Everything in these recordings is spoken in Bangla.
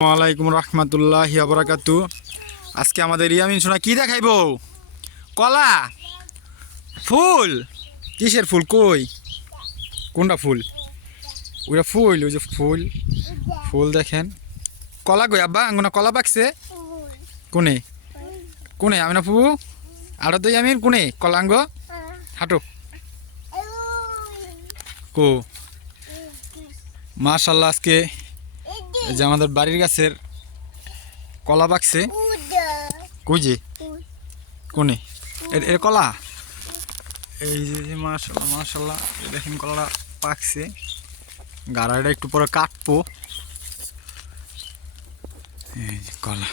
আসসালামাইকুম রহমতুল্লাহ আবরাকাতু আজকে আমাদের ইয়ামিন সোনা কি দেখাইবো? কলা? ফুল? কিসের ফুল? কই? কোনটা ফুল? ওইটা ফুল, ওই যে ফুল। ফুল দেখেন। কলা কই আব্বা? আঙ্গুনা কলা পাকছে? কোনে? কোনে? আমি না ফুবু আর তো ইয়ামিন, কোনে? কলাঙ্গ? হাঁটো। কো? মাশাল্লাহ আজকে এই যে আমাদের বাড়ির গাছের কলা পাকছে। যে কোনে? এর কলা? এই যে মাশাল্লাহ মাশাল্লাহ এই দেখেন কলাটা পাকছে। গাড়াটা একটু পরে কাটবো। এই যে কলা।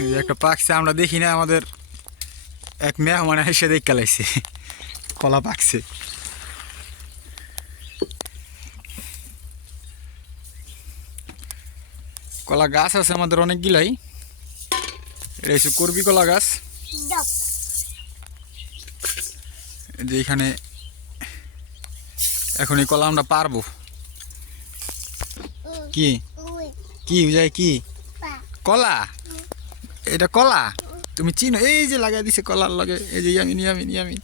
এই যে একটা পাকছে আমরা দেখি না আমাদের এক মেহমান এসে দেখ কালাইছে কলা পাকছে। কলা গাছ আছে আমাদের অনেকগুলাই। এটা হচ্ছে করবি কলা গাছ। যে এখানে এখন এই কলা আমরা পারব। কি? কি? যায় কি? কলা? এটা কলা? তুমি চিনো? এই যে লাগাই দিছে কলার লগে। এই যে ইয়ামিন ইয়ামিন ইয়ামিন।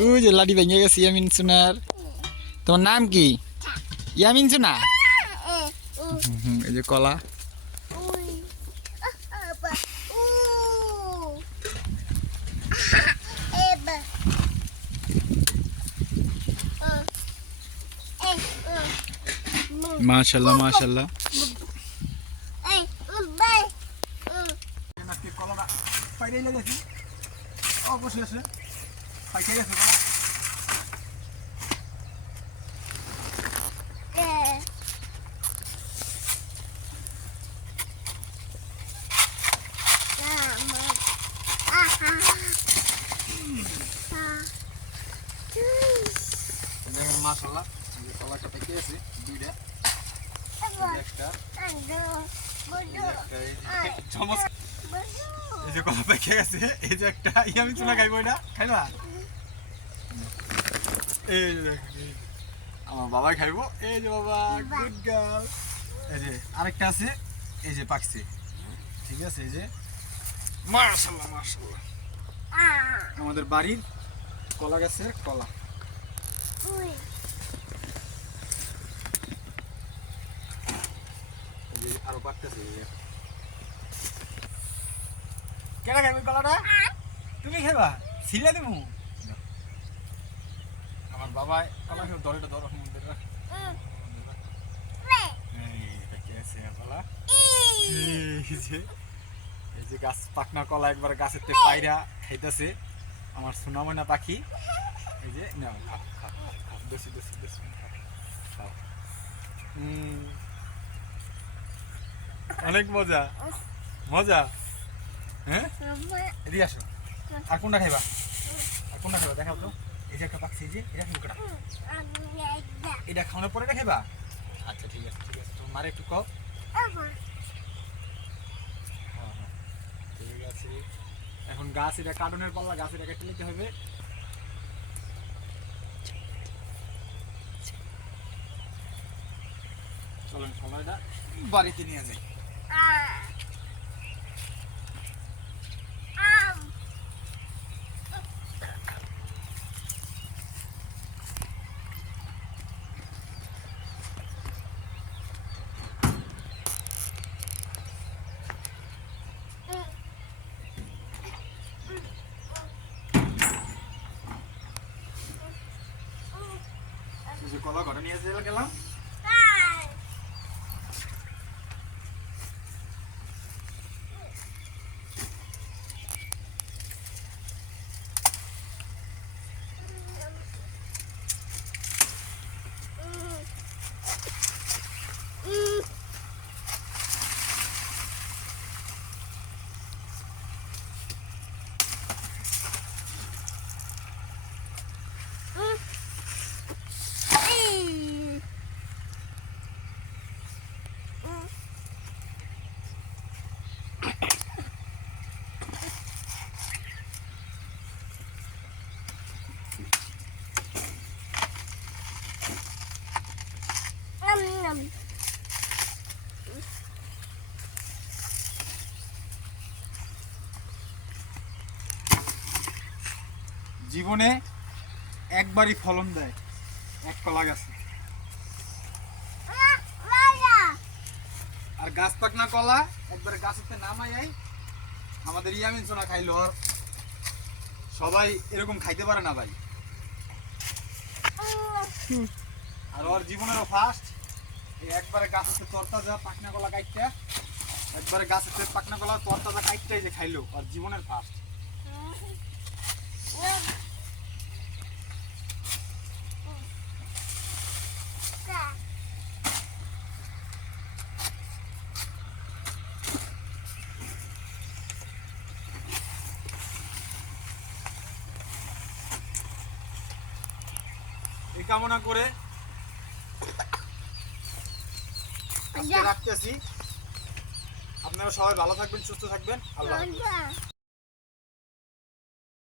ওই যে- লাডি ভেঙে গেছে ইয়ামিন সোনার। তোমার নাম কি? ইয়ামিন সোনা? এই যে কলা। মাশাল্লাহ মাশাল্লাহ। অবশ্যই আছে পাইকে গেছে এই কলাটা পাইকে গেছে দুইটা এই যে কলা পেকে এই যে একটা ইয়ামি চুনা খাইবো এটা খাইবা এই। আমার বাবা খাইবো এই যে বাবা গুড গার্ল এই যে আরেকটা আছে এই যে পাকছে ঠিক আছে এই যে মাশাআল্লাহ মাশাআল্লাহ আমাদের বাড়ির কলা গাছের কলা। আরও কেনা খাইবি কলাটা? তুমি খাইবা? ছিলে আমার বাবা কলা খেয়ে দরটা দর মন্দির কলা। যে গাছ পাকনা কলা একবার গাছের তে পায়রা খাইতেছে। আমার সোনাময়না পাখি। এই যে নাও খাও খাও, খাও দোষি দোষি দোষি খাও অনেক মজা। মজা? হ্যাঁ? এদিকে আসো। আর কোনটা খাইবা? আর কোনটা খাইবা? দেখাও তো। এই যে একটা পাখি যে এটা কেটা এটা খাওয়ানোর পরে এটা খাইবা? আচ্ছা ঠিক আছে ঠিক আছে। তোমার মারে একটু কও হ্যাঁ হ্যাঁ ঠিক আছে। এখন গাছ এটা কার্টুনের পাল্লা, গাছ এটা কেটে নিতে হবে। চলেন সময়টা বাড়িতে নিয়ে যাই এই যে কলা ঘটনা নিয়ে গেলাম। জীবনে একবারই ফলন দেয় এক কলা গাছে। আর গাছ পাকনা কলা একবারে গাছেতে নামাই আমাদের ইয়ামিন সোনা খাইলো আর সবাই এরকম খাইতে পারে না ভাই। আর ওর জীবনেরও ফার্স্ট একবারে গাছেতে তরতাজা পাকনা কলা কাইটটা, একবারে গাছেতে পাকনা কলা তরতাজা যে খাইলো, আর জীবনের ফার্স্ট কামনা করে আজকে রাখতেছি। আপনারা সবাই ভালো থাকবেন সুস্থ থাকবেন। আল্লাহ